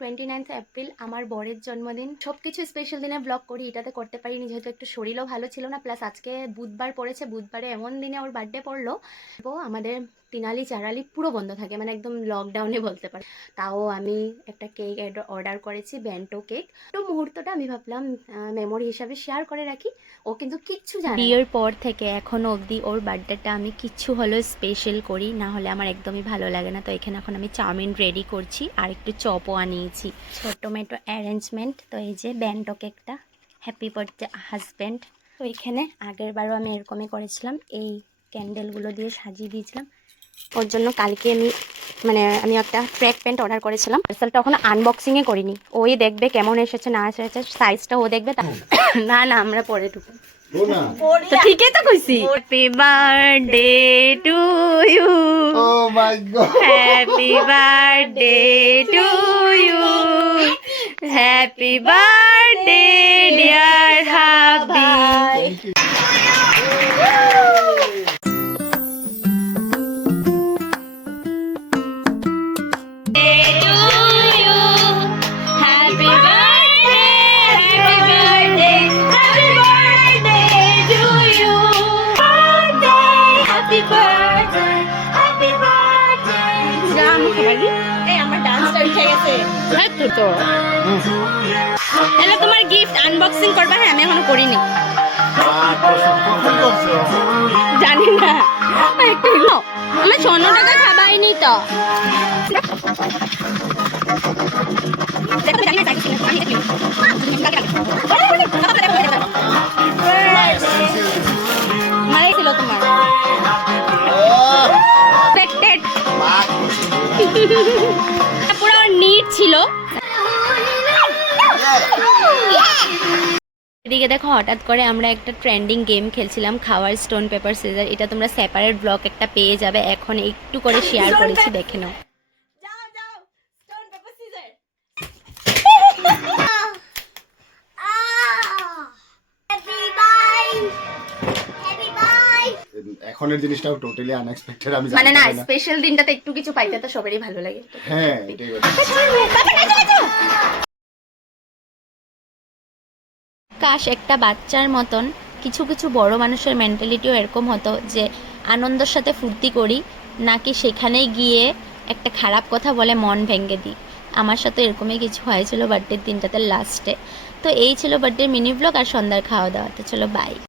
29 April আমার বরের জন্মদিন। সবকিছু স্পেশাল দিনে ব্লগ করি, এটাতে করতে পারিনি যেহেতু একটু শরীরও ভালো ছিল না, প্লাস আজকে বুধবার পড়েছে, বুধবারে এমন দিনে ওর বার্থডে পড়লো। তো আমাদের তিনালি চারালি পুরো বন্ধ থাকে, মানে একদম লকডাউনে বলতে পারে। তাও আমি একটা কেক অর্ডার করেছি, ব্যান্টো কেক। তো মুহূর্তটা আমি ভাবলাম মেমোরি হিসাবে শেয়ার করে রাখি। ও কিন্তু কিচ্ছু জানে না। বিয়ের পর থেকে এখনো অবধি ওর বার্থডেটা আমি কিচ্ছু হলেও স্পেশাল করি, না হলে আমার একদমই ভালো লাগে না। তো এখানে এখন আমি চাউমিন রেডি করছি আর একটু চপও আনিয়েছি। ছোট্ট মেটো অ্যারেঞ্জমেন্ট। তো এই যে ব্যান্টো কেকটা, হ্যাপি বার্থডে হাজব্যান্ড। তো এখানে আগের বারও আমি এরকমই করেছিলাম, এই ক্যান্ডেলগুলো দিয়ে সাজিয়ে দিয়েছিলাম ওর জন্য। কালকে আমি একটা ট্র্যাক প্যান্ট অর্ডার করেছিলাম, পার্সেলটা এখনো আনবক্সিংয়ে করিনি। ওই দেখবে কেমন এসেছে না এসেছে, সাইজটা ও দেখবে। না না আমরা পরে ঢুকবো। তো ঠিকই তো কইছি। Happy birthday to you, oh my god, happy birthday to you, happy birthday dear hubby. এটা তোমার গিফট, আনবক্সিং করবা? হ্যাঁ আমি এখনো করিনি, জানি না। একটু আমার ৫০ টাকা খাবাইনি তো। মারাইছিল তোমার পুরো নিট ছিল। এদিকে দেখো হঠাৎ করে আমরা একটা ট্রেন্ডিং গেম খেলছিলাম, খাওয়ার স্টোন পেপার সিজার। এটা তোমরা সেপারেট ব্লগ একটা পেয়ে যাবে, এখন একটু করে শেয়ার করেছি, দেখে নাও। এখনের জিনিসটাও টোটালি আনএক্সপেক্টেড। আমি মানে না, স্পেশাল দিনটাতে একটু কিছু পাইতে তো সবারই ভালো লাগে। হ্যাঁ এটাই কথা। কাশ একটা বাচ্চার মতন কিছু কিছু বড় মানুষের মেন্টালিটিও এরকম হতো যে আনন্দের সাথে ফুর্তি করি, নাকি সেখানেই গিয়ে একটা খারাপ কথা বলে মন ভেঙে দিই। আমার সাথে এরকমই কিছু হয়েছিল বার্থডের দিনটাতে লাস্টে। তো এই ছিল বার্থডের মিনি ব্লগ আর সন্ধ্যার খাওয়া দাওয়া। তো চলো বাই।